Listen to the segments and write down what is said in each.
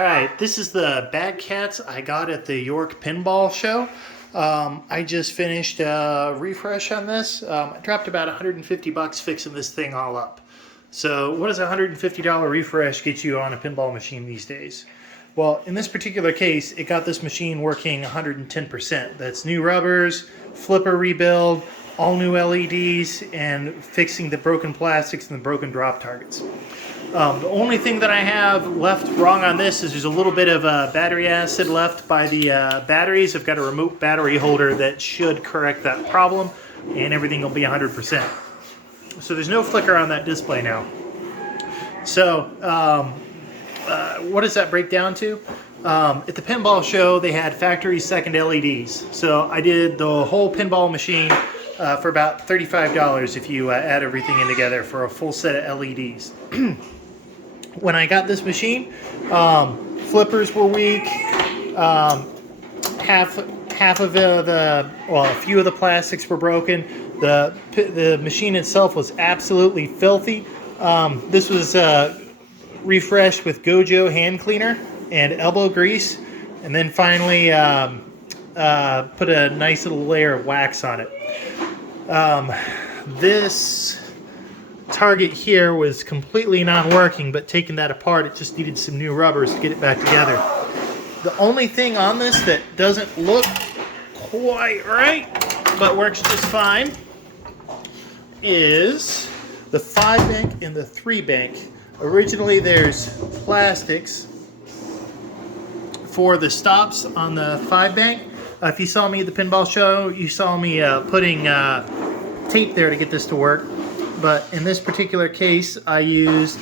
Alright, this is the Bad Cats I got at the York Pinball Show. I just finished a refresh on this. I dropped about 150 bucks fixing this thing all up. So what does a $150 refresh get you on a pinball machine these days? Well, in this particular case, it got this machine working 110%. That's new rubbers, flipper rebuild, all new LEDs, and fixing the broken plastics and the broken drop targets. The only thing that I have left wrong on this is there's a little bit of battery acid left by the batteries. I've got a remote battery holder that should correct that problem, and everything will be 100%. So there's no flicker on that display now. So what does that break down to? At the pinball show, they had factory second LEDs. So I did the whole pinball machine for about $35 if you add everything in together for a full set of LEDs. When I got this machine, flippers were weak. Half of a few of the plastics were broken. The machine itself was absolutely filthy. This was refreshed with Gojo hand cleaner and elbow grease, and then finally put a nice little layer of wax on it. This target here was completely not working, but taking that apart, it just needed some new rubbers to get it back together. The only thing on this that doesn't look quite right, but works just fine, is the 5-bank and the 3-bank. Originally there's plastics for the stops on the 5-bank. If you saw me at the pinball show, you saw me putting tape there to get this to work. But in this particular case, I used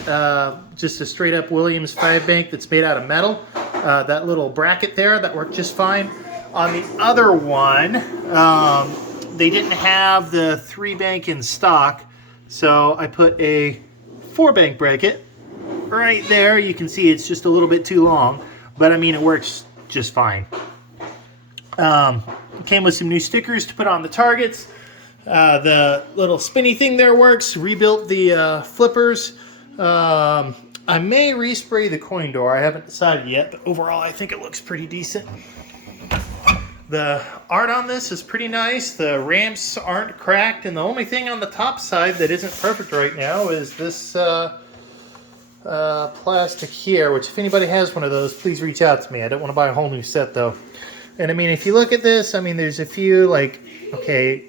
just a straight up Williams 5-bank that's made out of metal. That little bracket there, that worked just fine. On the other one, they didn't have the 3-bank in stock, so I put a 4-bank bracket right there. You can see it's just a little bit too long, but I mean, it works just fine. Came with some new stickers to put on the targets. The little spinny thing there works. Rebuilt the flippers. I may respray the coin door. I haven't decided yet, but overall I think it looks pretty decent. The art on this is pretty nice. The ramps aren't cracked, and the only thing on the top side that isn't perfect right now is this plastic here, which if anybody has one of those, please reach out to me. I don't want to buy a whole new set though. And I mean, if you look at this, I mean, there's a few, like, okay,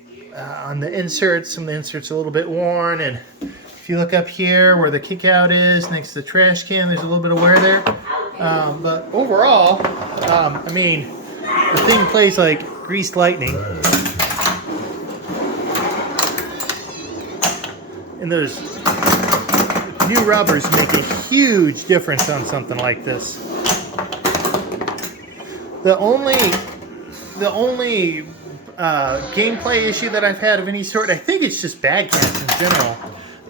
on the inserts, some of the inserts are a little bit worn, and if you look up here where the kick out is next to the trash can, there's a little bit of wear there. But overall, I mean, the thing plays like greased lightning. And those new rubbers make a huge difference on something like this. The only gameplay issue that I've had of any sort, I think it's just Bad Cats in general,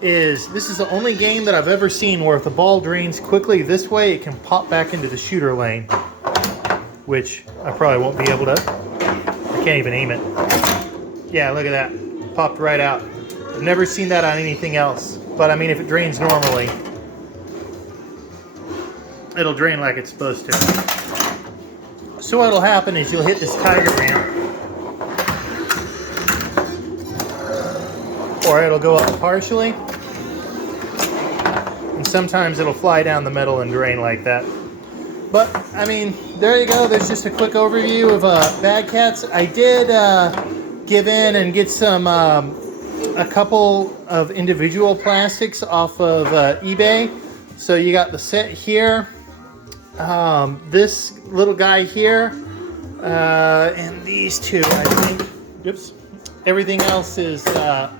is this is the only game that I've ever seen where if the ball drains quickly this way, it can pop back into the shooter lane, which I probably won't be able to. I can't even aim it. Yeah, look at that. Popped right out. I've never seen that on anything else. But I mean, if it drains normally, it'll drain like it's supposed to. So what'll happen is you'll hit this tiger ramp, or it'll go up partially, and sometimes it'll fly down the middle and drain like that. But I mean, there you go. There's just a quick overview of Bad Cats. I did give in and get some a couple of individual plastics off of eBay. So you got the set here, this little guy here, and these two, I think. Oops. Everything else is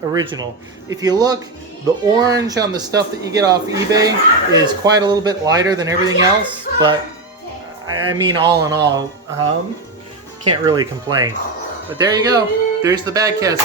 original. If you look, the orange on the stuff that you get off eBay is quite a little bit lighter than everything else, but I mean, all in all, can't really complain. But there you go. There's the Bad Cats.